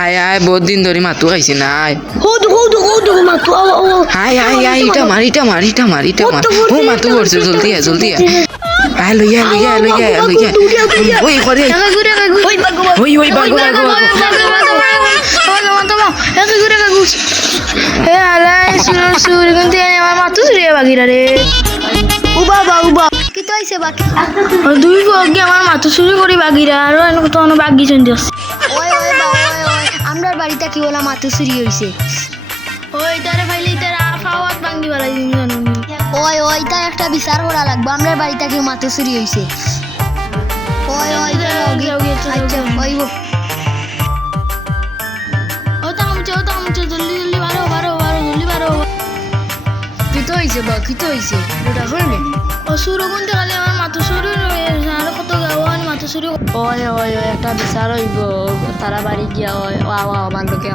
আয় আয় বহুত দিন ধরে মাতু খাইছি না আয়। হৌদু হৌদু হৌদু মাতু ও ও আয় আয় আয় ইটা মার ইটা মার ইটা মার ইটা মার ও মাতু করছে জলদি আয় জলদি আয় আয় লইয়া লইয়া লইয়া লইয়া ওই করে ওই ওই ওই বাগো বাগো বাগো উবা বা উবা। কি তো আইছে বাকি দুই বগে আমার মাথা চুরি করি বাগিরা আর এনেকে তো অনেক বাগি চন্দি আছে। বাড়িতে কি বলা মাতু চুরি হইছে? ওই তারে তারা ফাওয়াত বাঙ্গি বালাই দিন জানো ওই ওই তার একটা বিচার করা লাগবে। বাড়িতে কি মাতু চুরি হইছে? ওই ওই আচ্ছা ওই ও তো আমছে ও তো জলদি জলদি বারো বারো বারো জলদি বারো কি তো হইছে বা কি তো হইছে? ওটা ও করতে আমার মাথা চুরি আর কত মাথা চুরি ওই ওই ওই একটা বিচার হইব। তারা বাড়ি গিয়া ওই ও আও আও বান্ধবকে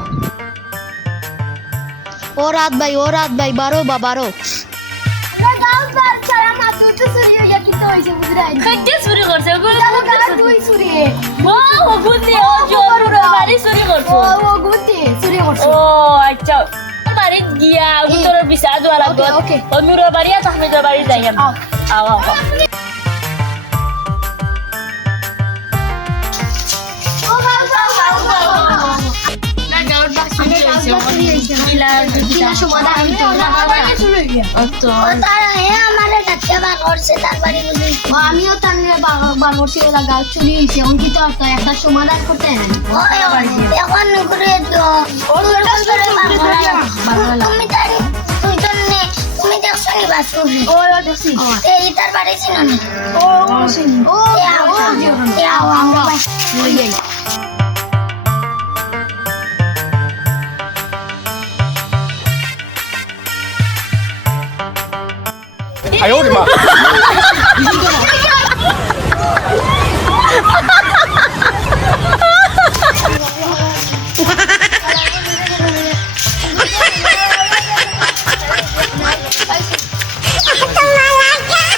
ও রাত ভাই ও রাত ভাই বারো বা বারো। আচ্ছা। বাড়ি গিয়া তোর বিচার দেওয়া লাগবে। বাড়ি আর তাহমিদের বাড়ি যাই আও। আমিও তার বার করছি ওলা গাছ চুরি হয়েছে এখন কি তো তুমি তার তুই এই তার বাড়ি ছিল ও আমরা ওই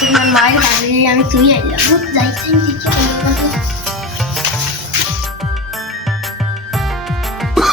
এই মায়ের আমি তুই আইলাম যাইছি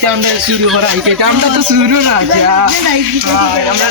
কি আমরা শুরু করা এটা আমরা তো শুরু না যা আমরা